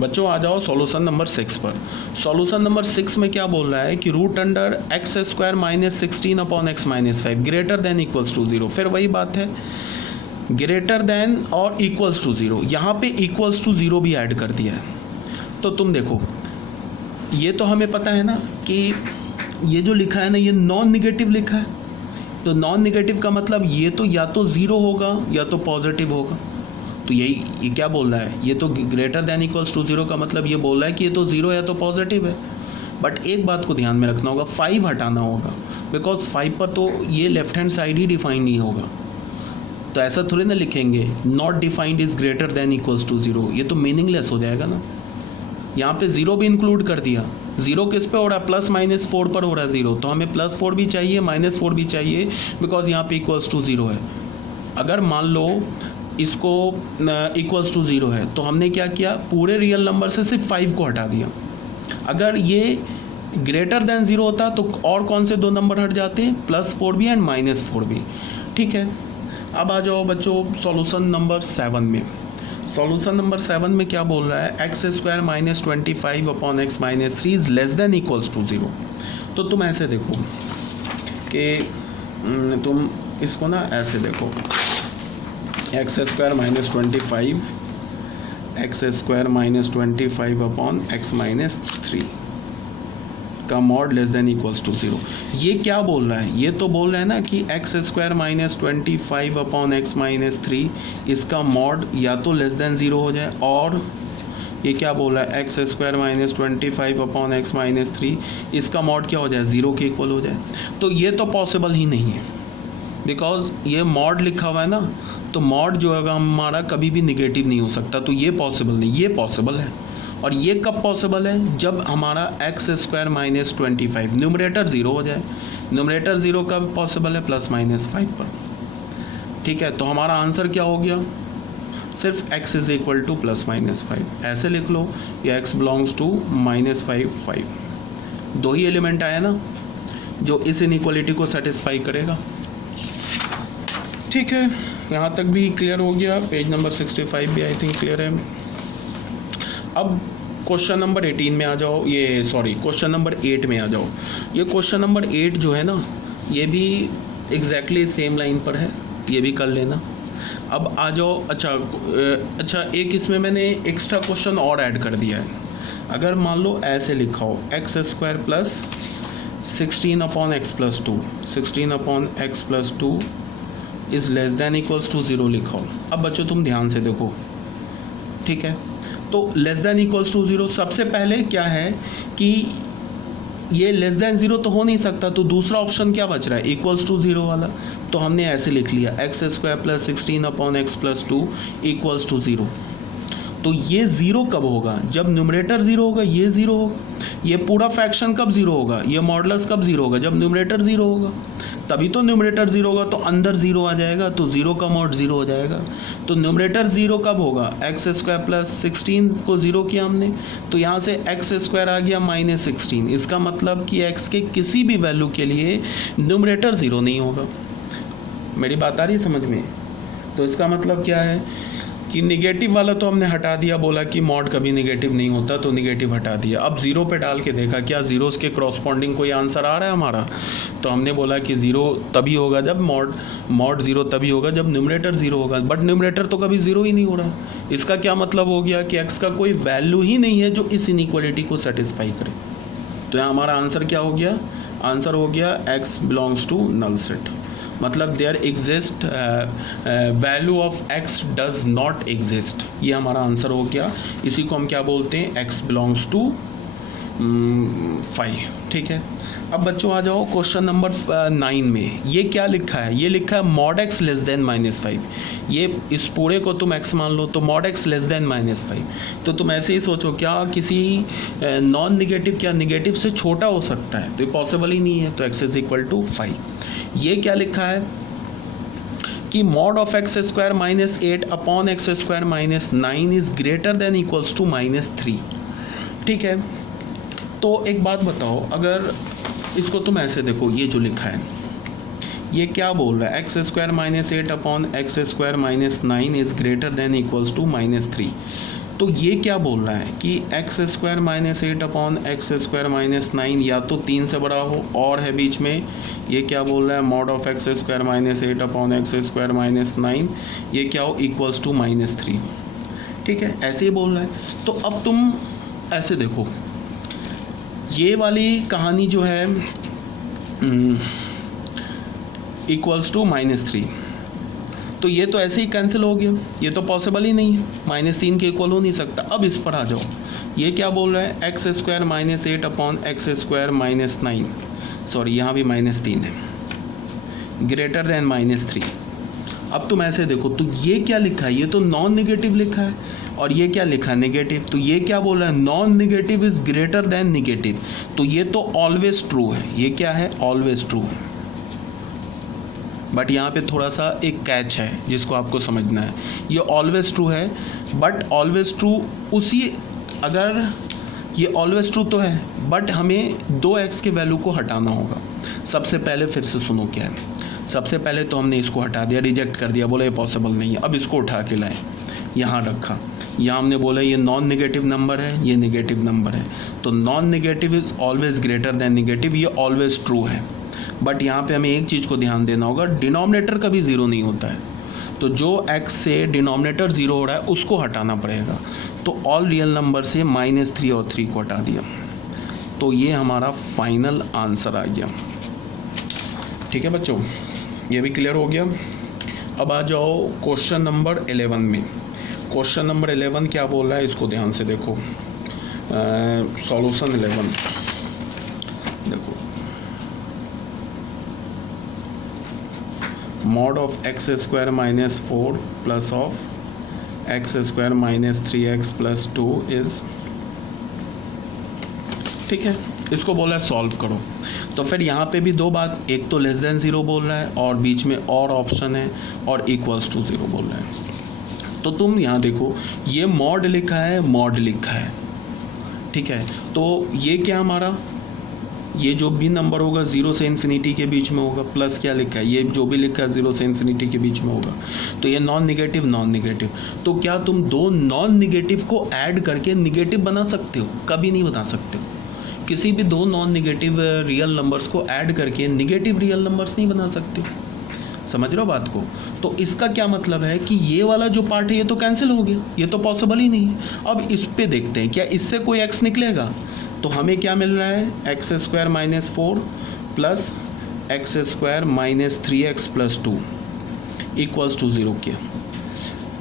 बच्चों आ जाओ solution number 6 पर। सॉल्यूशन नंबर 6 में क्या बोल रहा है कि root under X square minus 16 upon X minus 5 greater than equals to 0। फिर वही बात है, ग्रेटर देन और इक्वल्स टू 0, यहाँ पे इक्वल्स टू 0 भी ऐड कर दिया है। तो तुम देखो, ये तो हमें पता है ना कि ये जो लिखा है ना, ये नॉन निगेटिव लिखा है। तो नॉन निगेटिव का मतलब ये तो या तो 0 होगा या तो पॉजिटिव होगा। तो ये क्या बोल रहा है, ये तो ग्रेटर देन इक्वल्स टू 0 का मतलब ये बोल रहा है कि ये तो 0 या तो पॉजिटिव है। बट एक बात को ध्यान में रखना होगा, 5 हटाना होगा, बिकॉज 5 पर तो ये लेफ्ट हैंड साइड ही डिफाइन नहीं होगा। तो ऐसा थोड़ी ना लिखेंगे not defined is greater than equals to 0, ये तो मीनिंगलेस हो जाएगा ना। यहाँ पे 0 भी इंक्लूड कर दिया। 0 किस पे हो रहा है, प्लस माइनस 4 पर हो रहा है 0, तो हमें प्लस 4 भी चाहिए माइनस 4 भी चाहिए, बिकॉज यहाँ पे इक्वल्स टू 0 है। अगर मान लो इसको इक्वल्स टू 0 है, तो हमने क्या किया, पूरे रियल नंबर से सिर्फ 5 को हटा दिया। अगर ये ग्रेटर देन 0 होता तो और कौन से 2 नंबर हट जाते हैं, प्लस 4 भी एंड माइनस 4 भी। ठीक है, अब आ जाओ बच्चों सॉल्यूशन नंबर 7 में। सॉल्यूशन नंबर 7 में क्या बोल रहा है, X square minus 25 upon X minus 3 is less than equals to 0। तो तुम ऐसे देखो कि तुम इसको ना ऐसे देखो, X square minus 25 X square minus 25 upon X minus 3 का mod less than equals to 0। ये क्या बोल रहा है, ये तो बोल रहा है ना कि X square minus 25 upon X minus 3 इसका मॉड या तो लेस देन 0 हो जाए, और ये क्या बोल रहा है, X square minus 25 upon X minus 3 इसका मॉड क्या हो जाए, 0 के इक्वल हो जाए। तो ये तो पॉसिबल ही नहीं है, बिकॉज ये मॉड लिखा हुआ है ना, तो मॉड जो है हमारा कभी भी निगेटिव नहीं हो सकता, तो ये पॉसिबल नहीं। ये पॉसिबल है, और ये कब पॉसिबल है, जब हमारा एक्स स्क्वायर माइनस 25 न्यूमरेटर 0 हो जाए। न्यूमरेटर 0 कब पॉसिबल है, प्लस माइनस 5 पर। ठीक है, तो हमारा आंसर क्या हो गया, सिर्फ x is equal to plus minus 5 ऐसे लिख लो, या x बिलोंग्स टू माइनस 5। 2 ही एलिमेंट आया ना जो इस इनइक्वालिटी को सेटिस्फाई करेगा। ठीक है, यहाँ तक भी क्लियर हो गया। पेज नंबर 65 भी आई थिंक क्लियर है। अब क्वेश्चन नंबर 18 में आ जाओ, ये सॉरी क्वेश्चन नंबर 8 में आ जाओ। ये क्वेश्चन नंबर 8 जो है ना, ये भी एग्जैक्टली सेम लाइन पर है, ये भी कर लेना। अब आ जाओ, अच्छा एक इसमें मैंने एक्स्ट्रा क्वेश्चन और ऐड कर दिया है। अगर मान लो ऐसे लिखा हो, X square plus 16 upon X plus 2, 16 upon X plus 2 is less than equals to 0 लिखा हो। अब बच्चों तुम ध्यान से देखो, ठीक है, तो लेस देन इक्वल्स टू 0 सबसे पहले क्या है कि ये लेस देन 0 तो हो नहीं सकता, तो दूसरा ऑप्शन क्या बच रहा है, इक्वल्स टू 0 वाला। तो हमने ऐसे लिख लिया, X square plus 16 upon X plus 2 equals to 0। तो ये 0 कब होगा, जब न्यूमरेटर 0 होगा, ये 0 होगा। ये पूरा फ्रैक्शन कब 0 होगा, ये मॉडुलस कब 0 होगा, जब न्यूमरेटर 0 होगा। तभी तो न्यूमरेटर 0 होगा, तो अंदर 0 आ जाएगा, तो 0 का मॉड 0 हो जाएगा। तो न्यूमरेटर 0 कब होगा, एक्स स्क्वायर प्लस 16 को 0 किया हमने, तो यहाँ से एक्स स्क्वायर आ गया माइनस 16। इसका मतलब कि एक्स के किसी भी वैल्यू के लिए न्यूमरेटर 0 नहीं होगा। मेरी बात आ रही है समझ में। तो इसका मतलब क्या है कि निगेटिव वाला तो हमने हटा दिया, बोला कि मॉड कभी निगेटिव नहीं होता, तो निगेटिव हटा दिया। अब 0 पे डाल के देखा क्या जीरोस के क्रॉसपॉन्डिंग कोई आंसर आ रहा है हमारा, तो हमने बोला कि 0 तभी होगा जब मॉड 0 तभी होगा जब न्यूमरेटर 0 होगा। बट न्यूमरेटर तो कभी 0 ही नहीं हो रहा। इसका क्या मतलब हो गया कि x का कोई वैल्यू ही नहीं है जो इस इनइक्वालिटी को सेटिस्फाई करे। तो यहाँ हमारा आंसर क्या हो गया, आंसर हो गया x belongs to null set. मतलब there exist value of x does not exist, ये हमारा आंसर हो गया। इसी को हम क्या बोलते हैं, x बिलोंग्स टू 5। ठीक है, अब बच्चों आ जाओ क्वेश्चन नंबर 9 में। ये क्या लिखा है, ये लिखा है mod x less than minus 5। ये इस पूरे को तुम x मान लो, तो mod x less than minus 5। तो तुम ऐसे ही सोचो, क्या किसी नॉन निगेटिव क्या निगेटिव से छोटा हो सकता है, तो ये पॉसिबल ही नहीं है। तो x इज इक्वल टू 5। ये क्या लिखा है कि mod of X square minus 8 upon X square minus 9 is greater than equals to minus 3। ठीक है, तो एक बात बताओ, अगर इसको तुम ऐसे देखो, ये जो लिखा है ये क्या बोल रहा है, X square minus 8 upon X square minus 9 is greater than equals to minus 3। तो ये क्या बोल रहा है कि X square minus 8 upon X square minus 9 या तो 3 से बड़ा हो और है बीच में, ये क्या बोल रहा है mod of X square minus 8 upon X square minus 9 ये क्या हो इक्वल्स टू -3। ठीक है, ऐसे ही बोल रहा है। तो अब तुम ऐसे देखो, ये वाली कहानी जो है इक्वल्स टू -3, तो ये तो ऐसे ही कैंसिल हो गया, ये तो पॉसिबल ही नहीं है, -3 के इक्वल हो नहीं सकता। अब इस पर आ जाओ, ये क्या बोल रहा है X square minus 8 upon X square minus 9, sorry यहाँ भी -3 है, ग्रेटर देन -3। अब तुम ऐसे देखो, तो ये क्या लिखा है, ये तो नॉन नेगेटिव लिखा है, और ये क्या लिखा है नेगेटिव, तो ये क्या बोल रहा है non negative is greater then negative, तो ये तो ऑलवेज ट्रू है, ये क्या है ऑलवेज ट्रू है। बट यहाँ पे थोड़ा सा एक कैच है जिसको आपको समझना है, ये ऑलवेज ट्रू है, बट ऑलवेज ट्रू उसी, अगर ये ऑलवेज ट्रू तो है बट हमें 2x के वैल्यू को हटाना होगा। सबसे पहले फिर से सुनो क्या है, सबसे पहले तो हमने इसको हटा दिया, रिजेक्ट कर दिया, बोला ये पॉसिबल नहीं है। अब इसको उठा के लाए, यहाँ रखा, यहाँ हमने बोला ये नॉन नेगेटिव नंबर है, ये नेगेटिव नंबर है, तो non negative is always greater than negative, ये ऑलवेज ट्रू है। बट यहाँ पे हमें एक चीज़ को ध्यान देना होगा, डिनोमिनेटर कभी ज़ीरो नहीं होता है, तो जो x से डिनोमिनेटर ज़ीरो हो रहा है उसको हटाना पड़ेगा। तो ऑल रियल नंबर से -3 और 3 को हटा दिया, तो ये हमारा फाइनल आंसर आ गया। ठीक है बच्चों, ये भी क्लियर हो गया। अब आ जाओ क्वेश्चन नंबर 11 में। क्वेश्चन नंबर 11 क्या बोल रहा है इसको ध्यान से देखो, सॉल्यूशन 11 देखो, mod of x square minus 4 plus of x square minus 3x plus 2 is, ठीक है, इसको बोला है सॉल्व करो। तो फिर यहाँ पे भी दो बात, एक तो लेस देन 0 बोल रहा है और बीच में और ऑप्शन है और इक्वल्स टू 0 बोल रहा है। तो तुम यहाँ देखो, ये मॉड लिखा है, मॉड लिखा है, ठीक है, तो ये क्या हमारा, ये जो भी नंबर होगा 0 से इन्फिनिटी के बीच में होगा, प्लस क्या लिखा है, ये जो भी लिखा है 0 से इन्फिनिटी के बीच में होगा, तो ये नॉन निगेटिव नॉन निगेटिव। तो क्या तुम दो नॉन निगेटिव को ऐड करके निगेटिव बना सकते हो? कभी नहीं बना सकते हो। किसी भी दो नॉन निगेटिव रियल नंबर्स को ऐड करके निगेटिव रियल नंबर्स नहीं बना सकते, समझ रहे हो बात को। तो इसका क्या मतलब है कि ये वाला जो पार्ट है ये तो कैंसिल हो गया, ये तो पॉसिबल ही नहीं है। अब इस पे देखते हैं क्या इससे कोई x निकलेगा, तो हमें क्या मिल रहा है X square minus 4 plus X square minus 3x plus 2 equals to 0 किया।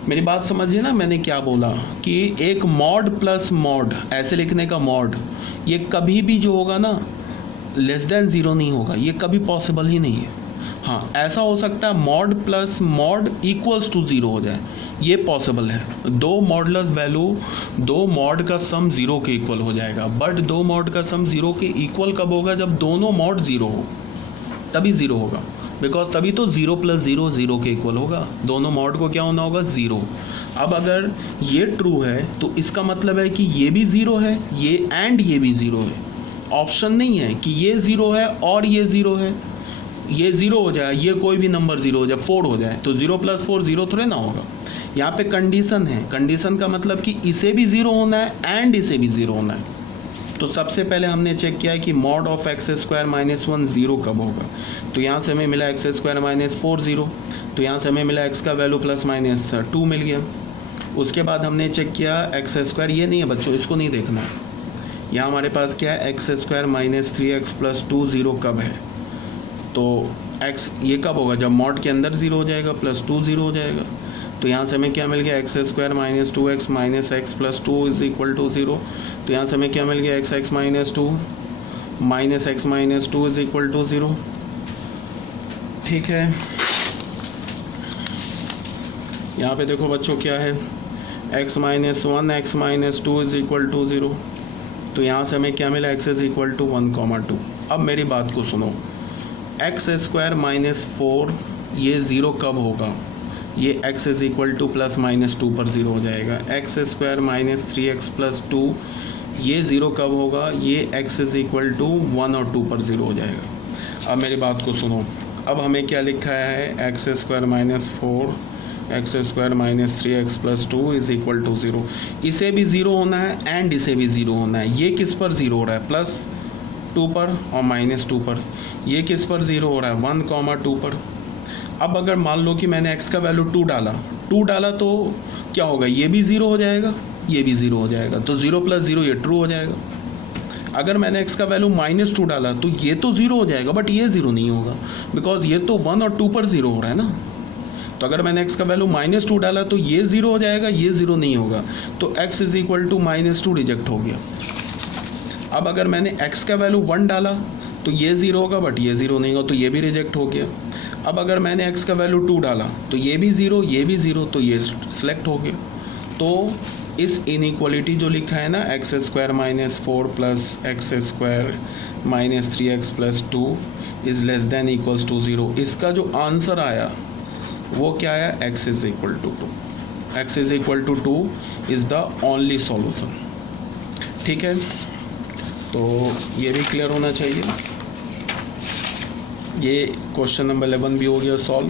मेरी बात समझिए ना, मैंने क्या बोला कि एक मॉड प्लस मॉड ऐसे लिखने का मॉड, ये कभी भी जो होगा ना लेस देन 0 नहीं होगा, ये कभी पॉसिबल ही नहीं है। हाँ, ऐसा हो सकता है mod plus mod equals to 0 हो जाए, ये पॉसिबल है। दो मॉडलस वैल्यू, दो मॉड का सम 0 के इक्वल हो जाएगा, बट दो मॉड का सम 0 के इक्वल कब होगा, जब दोनों मॉड 0 हो, तभी 0 होगा, बिकॉज तभी तो 0 प्लस 0 0 के इक्वल होगा। दोनों मॉड को क्या होना होगा 0। अब अगर ये ट्रू है तो इसका मतलब है कि ये भी 0 है, ये एंड ये भी 0 है। ऑप्शन नहीं है कि ये 0 है और ये 0 है, ये 0 हो जाए, ये कोई भी नंबर 0 हो जाए, 4 हो जाए, तो 0 प्लस 4 0 थोड़े ना होगा। यहाँ पे कंडीशन है, कंडीशन का मतलब कि इसे भी 0 होना है एंड इसे भी 0 होना है। तो सबसे पहले हमने चेक किया है कि mod of X square minus 1 0 कब होगा, तो यहाँ से हमें मिला एक्स स्क्वायर माइनस 4 0, तो यहाँ से हमें मिला एक्स का वैल्यू प्लस माइनस 2 मिल गया। उसके बाद हमने चेक किया एक्स स्क्वायर, ये नहीं है बच्चों, इसको नहीं देखना है, यहाँ हमारे पास क्या है X square minus 3x plus 2 0 कब है, तो x ये कब होगा, जब मॉड के अंदर 0 हो जाएगा, प्लस 2 0 हो जाएगा। तो यहाँ से हमें क्या मिल गया X square minus 2x minus X plus 2 is equal to 0, तो यहाँ से हमें क्या मिल गया X minus 2 minus X minus 2 is equal to 0। ठीक है, यहाँ पे देखो बच्चों क्या है x minus 1 X minus 2 is equal to 0, तो यहाँ से हमें क्या मिला x इज इक्वल टू 1, 2। अब मेरी बात को सुनो, एक्स स्क्वायर माइनस 4 ये 0 कब होगा, ये x is equal to plus minus 2 पर 0 हो जाएगा। X square minus 3x plus 2 ये 0 कब होगा, ये x इज इक्वल टू 1 और 2 पर 0 हो जाएगा। अब मेरी बात को सुनो, अब हमें क्या लिखा है X square minus 4 X square minus 3x plus 2 is equal to 0। इसे भी 0 होना है एंड इसे भी 0 होना है। ये किस पर 0 हो रहा है, प्लस 2 पर और माइनस 2 पर। ये किस पर 0 हो रहा है, 1,2 पर। अब अगर मान लो कि मैंने x का वैल्यू 2 डाला तो क्या होगा, ये भी 0 हो जाएगा, ये भी 0 हो जाएगा, तो 0 प्लस 0 ये ट्रू हो जाएगा। अगर मैंने x का वैल्यू -2 डाला तो ये तो 0 हो जाएगा, बट ये 0 नहीं होगा, बिकॉज ये तो 1 और 2 पर 0 हो रहा है ना। तो अगर मैंने x का वैल्यू -2 डाला तो ये 0 हो जाएगा, ये 0 नहीं होगा, तो x is equal to -2 reject हो गया। अब अगर मैंने x का वैल्यू 1 डाला तो ये 0 होगा, बट ये 0 नहीं होगा, तो ये भी रिजेक्ट हो गया। अब अगर मैंने x का वैल्यू 2 डाला तो ये भी 0, ये भी 0, तो ये सिलेक्ट हो गया। तो इस इनइक्वालिटी जो लिखा है ना, X square minus 4 plus X square minus 3x plus 2 is less than equals to 0, इसका जो आंसर आया वो क्या आया, x is equal to 2। x is equal to 2 is the only solution. ठीक है, तो ये भी क्लियर होना चाहिए। ये क्वेश्चन नंबर 11 भी हो गया सॉल्व।